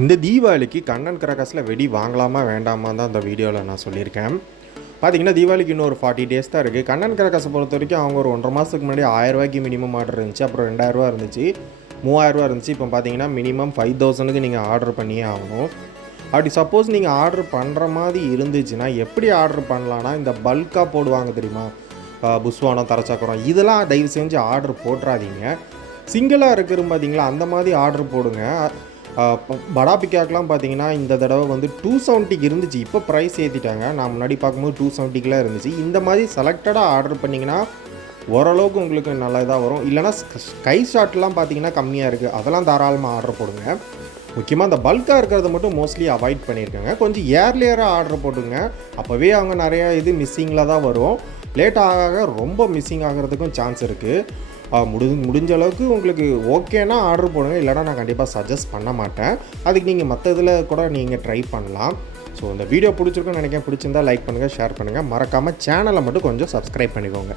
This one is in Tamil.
இந்த தீபாவளிக்கு கண்ணன் கிராக்கர்ஸில் வெடி வாங்கலாமா வேண்டாமா தான் இந்த வீடியோவில் நான் சொல்லியிருக்கேன். பார்த்தீங்கன்னா தீபாவளிக்கு இன்னும் ஒரு 40 டேஸ் தான் இருக்குது. கண்ணன் கிராக்கர்ஸை பொறுத்த வரைக்கும் அவங்க ஒரு 1.5 மாதத்துக்கு முன்னாடி 1000 ரூபாய்க்கு மினிமம் ஆர்டர் இருந்துச்சு. அப்புறம் 2000 ரூபா இருந்துச்சு, 3000 ரூபா இருந்துச்சு. இப்போ பார்த்தீங்கன்னா மினிமம் 5000க்கு நீங்கள் ஆர்டர் பண்ணியே ஆகணும். அப்படி சப்போஸ் நீங்கள் ஆர்டர் பண்ணுற மாதிரி இருந்துச்சுன்னா எப்படி ஆர்டர் பண்ணலான்னா, இந்த பல்காக போடுவாங்க தெரியுமா, புஸ்வானம், தரச்சக்கரம், இதெல்லாம் தயவு செஞ்சு ஆர்டர் போட்டுறாதீங்க. சிங்கிளாக இருக்கிறது பார்த்தீங்களா, அந்த மாதிரி ஆர்டர் போடுங்க. படா பிக்காக்கெலாம் பார்த்தீங்கன்னா இந்த தடவை வந்து 270க்கு இருந்துச்சு. இப்போ ப்ரைஸ் ஏற்றிட்டாங்க. நான் முன்னாடி பார்க்கும்போது 270க்குலாம் இருந்துச்சு. இந்த மாதிரி செலக்டடாக ஆர்டர் பண்ணிங்கன்னா ஓரளவுக்கு உங்களுக்கு நல்லதாக வரும். இல்லைனா ஸ்கை ஷாட்லாம் பார்த்தீங்கன்னா கம்மியாக இருக்குது, அதெல்லாம் தாராளமாக ஆர்டர் போடுங்க. முக்கியமாக அந்த பல்காக இருக்கிறத மட்டும் மோஸ்ட்லி அவாய்ட் பண்ணியிருக்காங்க. கொஞ்சம் ஏர்லியராக ஆர்டர் போட்டுங்க. அப்போவே அவங்க நிறையா இது மிஸ்ஸிங்கில் தான் வரும். லேட் ஆக ரொம்ப மிஸ்ஸிங் ஆகிறதுக்கும் சான்ஸ் இருக்குது. முடிஞ்ச அளவுக்கு உங்களுக்கு ஓகேனா ஆர்டர் போடுங்க. இல்லைனா நான் கண்டிப்பாக சஜஸ்ட் பண்ண மாட்டேன். அதுக்கு நீங்கள் மற்ற இதில் கூட நீங்கள் ட்ரை பண்ணலாம். ஸோ இந்த வீடியோ பிடிச்சிருக்குன்னு நினைக்கிறேன். பிடிச்சிருந்தா லைக் பண்ணுங்கள், ஷேர் பண்ணுங்கள். மறக்காமல் சேனலை மட்டும் கொஞ்சம் சப்ஸ்கிரைப் பண்ணிக்கோங்க.